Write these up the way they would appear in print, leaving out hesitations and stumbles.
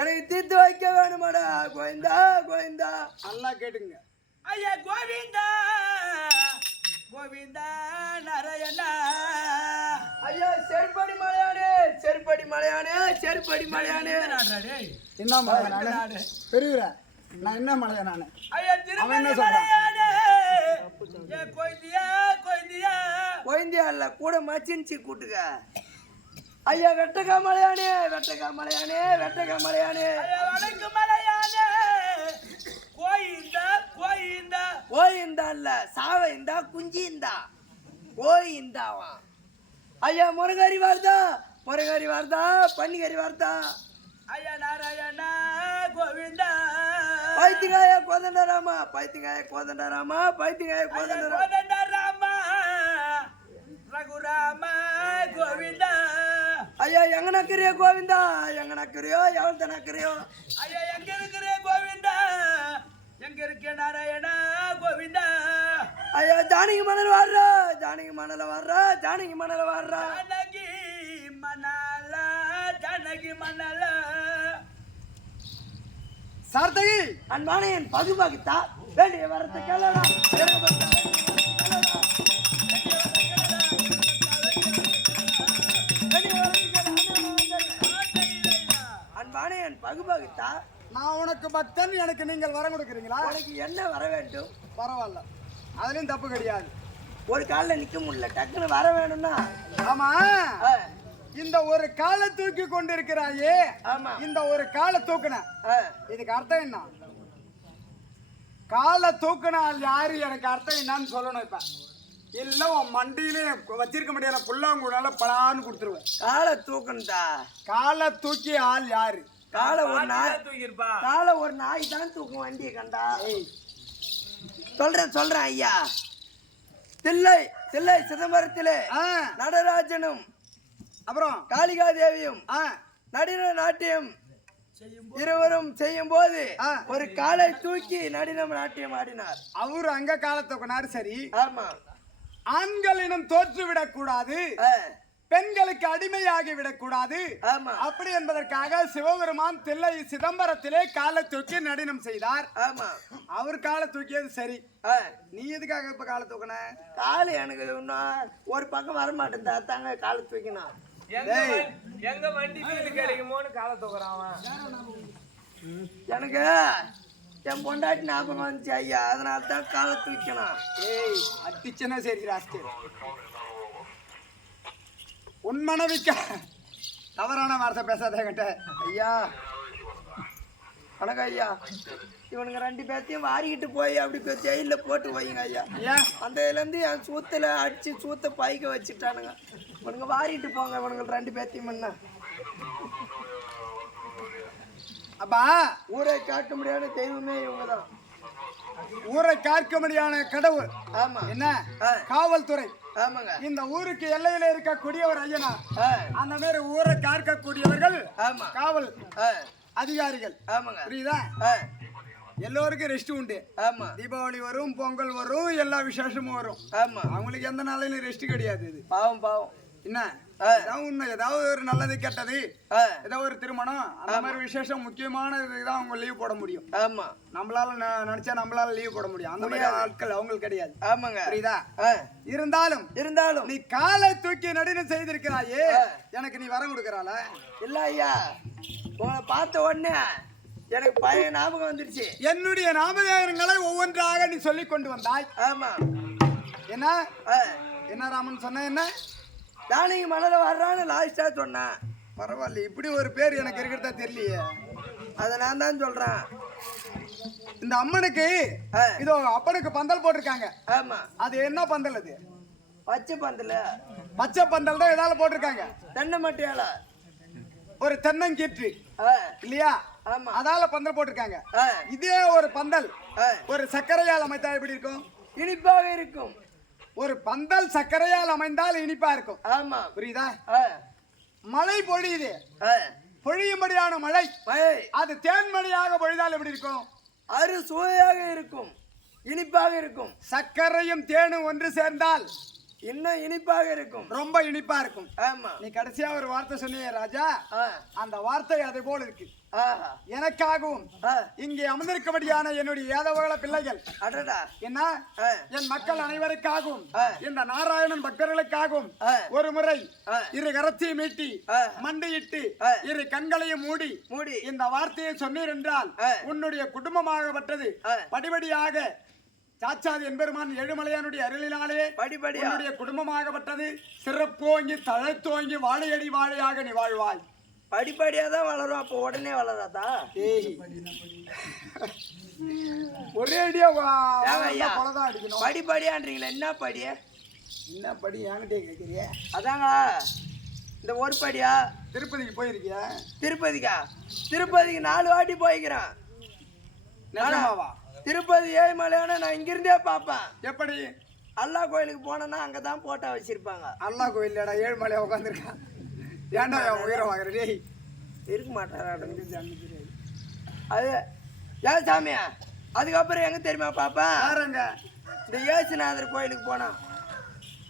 எனக்கு தீர்த்து வைக்க வேணுமாடா கோவிந்தா கோவிந்தா. நல்லா கேட்டுங்க ஐயா கோவிந்தா கோவிந்தா நாராயணா. ஐயா செருப்படி மலையானே செருப்படி மலையானே செருப்படி மலையானே. என்ன மலையானே பெரியவரா நான் என்ன மலையானே? ஐயா திருமலை மலையானே கோவிந்தியா கோவிந்தியா கோவிந்தியா இல்ல கூட மச்சின்சி கூட்டுக. ஐயா வெட்டகா மலையானே வெட்டகா மலையானே வெட்டகா மலையானே. வடக்கு மலையானே கோயிந்தா கோயிந்தா கோயிந்தா இல்ல சாவைந்தா குஞ்சிந்தா கோயிந்தாவா. ஐயா முருகரி வார்த்தா முருகரி வார்த்தா பன்னிகரி வார்த்தா. ஐயா நாராயணா கோவிந்தா. பைத்திகாய கோதண்டராமா பைத்திகாய கோதண்டராமா பைத்திகாய கோதண்டராமா ரகுராமா கோவிந்தா. ஐயா எங்க நக்கிறியோ கோவிந்தா எங்க நக்கிறியோ எவ்வளவு நக்கிறியோ. ஐயா எங்க இருக்கிறே கோவிந்தா எங்க இருக்க நாராயணா கோவிந்தா. ஐயா ஜானகி மணல் வர்றா ஜானகி மணல வர்றா ஜானகி மணல வர்றா ஜானகி மணல ஜானகி மணல. சார்த்தகி அன்பான என் பகுபாகித்தா வேண்டிய வரத்தை கேளடா. பகுபாகித்தா நான் உனக்கு பக்தன் எனக்கு நீங்கள் வரம் கொடுக்குறீங்களா? உனக்கு என்ன வர வேண்டும்? பரவாயில்ல அதுலயும் தப்பு கிடையாது. ஒரு காலில் நிக்க முடியல டக்குன்னு வர வேணும்னா. ஆமா இந்த ஒரு காலை தூக்கி கொண்டு இருக்கிறாயே. ஆமா இந்த ஒரு காலை தூக்குன இதுக்கு அர்த்தம் என்ன? காலை தூக்குனால் யாரு எனக்கு அர்த்தம் என்னன்னு சொல்லணும். இப்ப இல்ல உன் மண்டியிலே வச்சிருக்க முடியாத புல்லாங்குடால பலான்னு கொடுத்துருவேன். காலை தூக்கணுதா காலை தூக்கி ஆள் யாரு? காலை ஒரு நாய் தூக்கிருப்பா. காலை ஒரு நாய் தான் தூக்கும் வண்டியை கண்டா. சொல்றேன் சொல்றேன் ஐயா. தில்லை தில்லை சிதம்பரத்திலே நடராஜனும் அப்புறம் காளிகா தேவியும் நடின நாட்டியம் இருவரும் செய்யும் போது ஒரு காலை தூக்கி நடினம் நாட்டியம் ஆடினார். அவரு அங்க காலை தூக்கினார். சரி ஆமா. ஆண்களிடம் தோற்று விடக்கூடாது பெண்களுக்கு அடிமையாகி விடக்கூடாது அப்படி என்பதற்காக சிவபெருமான் தில்லை சிதம்பரத்திலே காலை தூக்கி நடினம் செய்தார். ஆமா அவர் காலை தூக்கியது சரி. நீ எதுக்காக இப்ப காலை தூக்கின? காலை எனக்கு ஒரு பக்கம் வரமாட்டேன் தாங்க காலை தூக்கினா. எங்க வண்டி வீடு கிடைக்குமோன்னு காலை தூக்குறான் அவன். எனக்கு என் பொண்டாட்டி ஞாபகம் வந்துச்சு ஐயா, அதனால தான் காலை தூக்கணும். ஏய் அடிச்சனா சரி ராஸ்கே. உன் மனைவிக்க தவறான வார்த்தை பேசாத கிட்ட. ஐயா வணக்கம் ஐயா. இவனுங்க 2 பேர்த்தையும் வாரிக்கிட்டு போய் அப்படி ஜெயில போட்டு வைங்க ஐயா. ஏன் அந்த இதுலேருந்து என் சூத்துல அடிச்சு சூத்த பாய்க்க வச்சுட்டானுங்க. இவனுங்க வாரிட்டு போங்க இவனுங்க 2 பேர்த்தையும் என்ன. அப்பா ஊரை காட்ட முடியாத தெய்வமே இவங்க தான். ஊரை காற்கும்படியான கடவுள் ஆமா என்ன காவல்துறை. ஆமாங்க. இந்த ஊருக்கு எல்லையில இருக்கக்கூடிய ஒரு ஐயனா ஆ, அந்த மாதிரி ஊரை காக்கக்கூடியவர்கள் ஆமா. காவல் ஆ, அதிகாரிகள். ஆமாங்க. புரியுதா? ஆ, எல்லோருக்கும் ரெஸ்ட் உண்டு. ஆமா தீபாவளி வரும், பொங்கல் வரும், எல்லா விசேஷமும் வரும். ஆமா. அவங்களுக்கு எந்த நாளையிலும் ரெஸ்ட் கிடையாது. இது பாவம் பாவம். என்ன ஆ. ஏதாவது உண்மை, ஏதாவது ஒரு நல்லது கெட்டது, ஆ, ஏதாவது ஒரு திருமணம், அந்த மாதிரி விசேஷம் முக்கியமான இதுதான் அவங்க லீவ் போட முடியும். ஆமா நம்மளால நினைச்சா நம்மளால லீவ் போட முடியும். அந்த மாதிரி ஆட்கள் அவங்களுக்கு கிடையாது. ஆமாங்க. புரியுதா? ஆ, இருந்தாலும் நீ காலை தூக்கி நடுன்னு செய்திருக்கிறாயே, எனக்கு நீ வரம் கொடுக்கறாள? இல்ல ஐயா, உங்களை பார்த்த உடனே எனக்கு பழைய ஞாபகம் வந்துருச்சு. என்னுடைய நாமதேயங்களை ஒவ்வொன்றாக நீ சொல்லி கொண்டு வந்தாய். ஆமா. என்ன ஆ, என்ன ராமன் சொன்ன? என்ன தானிங்க மலர வர்றான்னு லாஸ்டா சொன்னேன். பரவாயில்ல, இப்படி ஒரு பேர் எனக்கு இருக்கிறதா தெரியலையே. அதை நான் தான் சொல்றேன். இந்த அம்மனுக்கு ஆ. இதோ அப்பனுக்கு பந்தல் போட்டிருக்காங்க. ஆமா. அது என்ன பந்தல்? அது பச்சை பந்தல பச்சை பந்தல் தான். எதால போட்டிருக்காங்க? தென்னை மட்டையால. ஒரு தென்னங்கீற்று ஆ, இல்லையா? ஆமா. அதால பந்தல் போட்டிருக்காங்க. ஆ, இதே ஒரு பந்தல் ஆ, ஒரு சர்க்கரையால் அமைத்தா எப்படி இருக்கும்? இனிப்பாக இருக்கும். ஒரு பந்தல் சர்க்கரையால் அமைந்தால் இனிப்பா இருக்கும். ஆமா. புரியுதா? ஆ, மழை பொழியுது, ஆ, பொழியும்படியான மழை. மழை அது தேன்மணியாக பொழிதால் எப்படி இருக்கும்? அறு சுவையாக இருக்கும், இனிப்பாக இருக்கும். சர்க்கரையும் தேனும் ஒன்று சேர்ந்தால் இன்னும் இனிப்பாக இருக்கும், ரொம்ப இனிப்பா இருக்கும். ஆமா. நீ கடைசியா ஒரு வார்த்தை சொன்னீங்க ராஜா, ஆ, அந்த வார்த்தை அது போல இருக்கு. ஆஹா. எனக்காகவும் ஆ, இங்கே அமர்ந்திருக்கபடியான என்னுடைய ஏதவகள பிள்ளைகள் அடடா. என்ன ஆ, என் மக்கள் அனைவருக்காகவும் ஆ. இந்த நாராயணன் பக்தர்களுக்காகவும் ஆ. ஒரு முறை ஆ. இரு கரத்தையும் மீட்டி ஆ. மண்டியிட்டு ஆ. இரு கண்களையும் மூடி மூடி இந்த வார்த்தையை சொன்னீர் என்றால் ஆ. உன்னுடைய குடும்பமாகப்பட்டது ஆ. படிப்படியாக சாச்சாதி என்பெருமான் ஏழுமலையானுடைய அருளினாலே படிப்படியா உன்னுடைய குடும்பமாகப்பட்டது சிறப்போங்கி தழைத்தோங்கி வாழையடி வாழையாக நீ வாழ்வாய். படிப்படியா தான் வளரும். அப்போ உடனே வளராதா? ஒரே அடியா ஏங்க ஐயா, கொலைதான் அடிக்கணும். படிப்படியான்றீங்களா? என்ன படி? என்ன படி என்கிட்டே கேட்குறிய? அதாங்க இந்த ஒரு படியா. திருப்பதிக்கு போயிருக்கியா? திருப்பதிக்கா? திருப்பதிக்கு 4 வாட்டி போய்க்கிறேன். நிஜமாவா? திருப்பதி ஏழுமலையான நான் இங்கிருந்தே பார்ப்பேன். எப்படி? அல்லா கோயிலுக்கு போனேன்னா அங்கதான் போட்டோ வச்சிருப்பாங்க. அல்லா கோயில்லடா ஏழுமலையா உட்காந்துருக்கான். ஏன்டா என் உயிரை வாங்குற? டேய் இருக்க மாட்டாரா? அது ஏன் சாமியா? அதுக்கப்புறம் எங்க தெரியுமா பாப்பேன்? யாருங்க? இந்த ஏசுநாதர் கோயிலுக்கு போனா.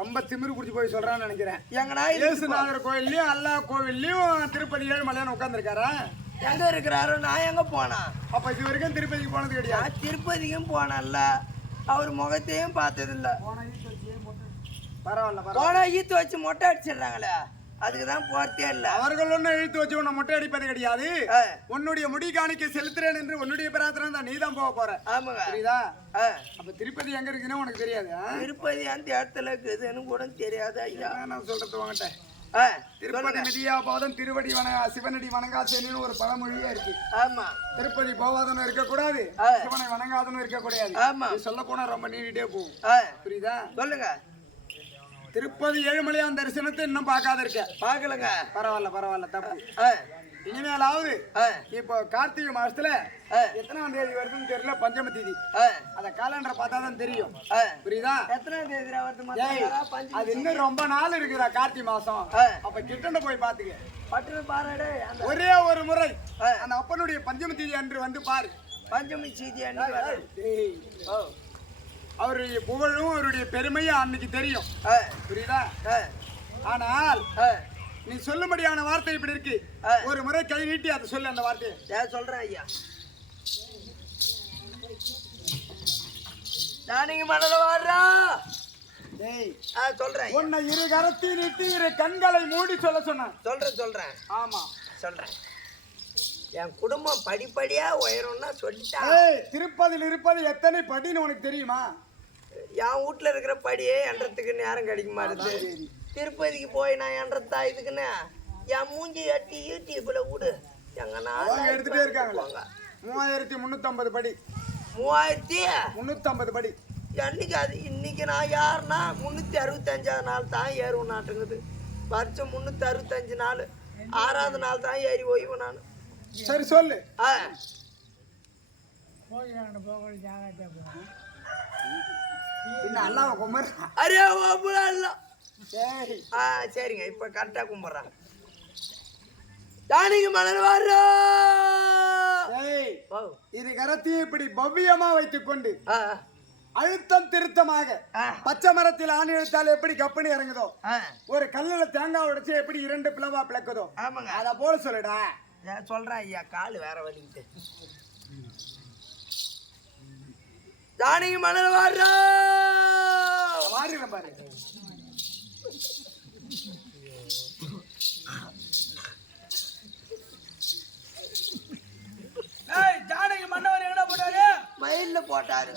ரொம்ப திமிரு பிடிச்சி போய் சொல்றான்னு நினைக்கிறேன். எங்க நாய் ஏசுநாதர் கோயில்லையும் அல்லா கோவில்லையும் திருப்பதி ஏழுமலையான்னு உட்காந்துருக்காரா? எங்க இருக்கிறாரோ நான் எங்க போனா? அப்ப இது வரைக்கும் திருப்பதிக்கு போனது கிடையாது? நான் திருப்பதிக்கும் போனேன்ல, அவர் முகத்தையும் பார்த்ததில்ல. பரவாயில்ல பரவாயில்ல. போனா ஈத்து வச்சு மொட்டை அடிச்சிடுறாங்களே, அதுக்குதான் போறதே இல்ல. அவர்கள் ஒன்னும் இழுத்து வச்சு உன்னை மொட்டை அடிப்பது கிடையாது. ஆ, உன்னுடைய முடி காணிக்க செலுத்துறேன் என்று உன்னுடைய பிரார்த்தனை தான். நீ தான் போக போற. ஆமாங்க. புரியுதா? ஆ, அப்ப திருப்பதி எங்க இருக்குன்னு உனக்கு தெரியாது? திருப்பதி அந்த இடத்துல இருக்குதுன்னு கூட தெரியாது ஐயா. நான் சொல்றது உங்ககிட்ட. ஆ, திருப்பதி மிதியா பாதம் திருவடி சிவனடி வணங்காசேனின்னு ஒரு பழமொழியே இருக்கு. ஆமா. திருப்பதி போவாதனும் இருக்கக்கூடாது, ஆ. சிவனை வணங்காதனும் இருக்கக்கூடாது. ஆமா. சொல்ல போனா ரொம்ப நீடிட்டே போகும். ஆ, புரியுதா? சொல்லுங்க. திருப்பதி ஏழுமலையான் தரிசனத்தை இன்னும் பார்க்காத இருக்க. பாக்கலங்க. பரவாயில்ல பரவாயில்ல, தப்பு. ஆ, இனிமேலாவது ஆ, இப்போ கார்த்திகை மாசத்துல ஆ, எத்தனாம் தேதி வருதுன்னு தெரியல, பஞ்சமி தேதி. ஆ, அத காலண்டரை பார்த்தா தான் தெரியும். ஆ. புரியுதா? எத்தனாம் தேதிடா வருது? ஏய், பஞ்சு அது இன்னும் ரொம்ப நாள் இருக்குதா கார்த்திகை மாசம். ஆ. அப்ப கிட்ட போய் பாத்துக்க. பட்டுன்னு பாருடே. அந்த ஒரே ஒரு முறை ஆ. அந்த அப்பனுடைய பஞ்சமி தேதி அன்று வந்து பாரு. பஞ்சமி சீதி அன்னைக்கு வரும். ஏய், ஓ, அவருடைய புகழும் அவருடைய பெருமையும் அன்னைக்கு தெரியும். ஆ, புரியுதா? ஆ, ஆனால் ஆ. நீ சொல்லும்படியான வார்த்தை இப்படி இருக்கு. ஆ. ஒரு முறை கை நீட்டி அதை சொல்லு, அந்த வார்த்தையை. ஏன் சொல்றேன் ஐயா? தானிங்க மணல வாடுறா. டேய் சொல்றேன் உன்னை இரு கரத்தில் இட்டு இரு கண்களை மூடி சொன்னேன். சொல்றேன் ஆமா சொல்றேன். என் குடும்பம் படிப்படியா உயரும்னா சொல்லிட்டா. ஏய் திருப்பதியில் இருப்பது எத்தனை படின்னு உனக்கு தெரியுமா? என் வீட்டுல இருக்கிற படியே என்றதுக்கு நேரம் கிடைக்க மாட்டேது. திருப்பதிக்கு போய் நான் என்றதா இதுக்குன்னு என் மூஞ்சி எட்டி யூடியூப்ல விடு. அவங்க எடுத்துட்டே இருக்காங்க. 3350 படி. 3350 படி. என்னைக்கு அது இன்னைக்கு நான் யாருன்னா 365 நாள் தான் ஏறுவேன் நாட்டுங்குது. வருஷம் 365 நாள் 6வது நாள் தான் ஏறி ஓய்வு நான். சரி சொல்லு. அல்லாஹ் குமார் அரே ஓபுலா. டேய் சரிங்க இப்ப கரெக்டா கும்பிடுறாங்க. தானிக்கு மலர் வாரோ. ஏய் இது கரத்தையும் இப்படி பவ்யமா வைத்துக் கொண்டு ஆ அழுத்தம் திருத்தமாக பச்சை மரத்தில் ஆணி எடுத்தால் எப்படி கப்பனி இறங்குதோ, ஒரு கல்லுல தேங்காய் உடைச்சு எப்படி 2 பிளவா பிளக்குதோ, ஆமாங்க அத போல சொல்லுடா. சொல்றேன் ஐயா, காலு வேற வலிக்கிட்டு. தானிக்கு மலர் வாரோ. வாரில பாரு. ஜானகி மன்னவர் என்ன போட்டாரு? மயில்ல போட்டாரு.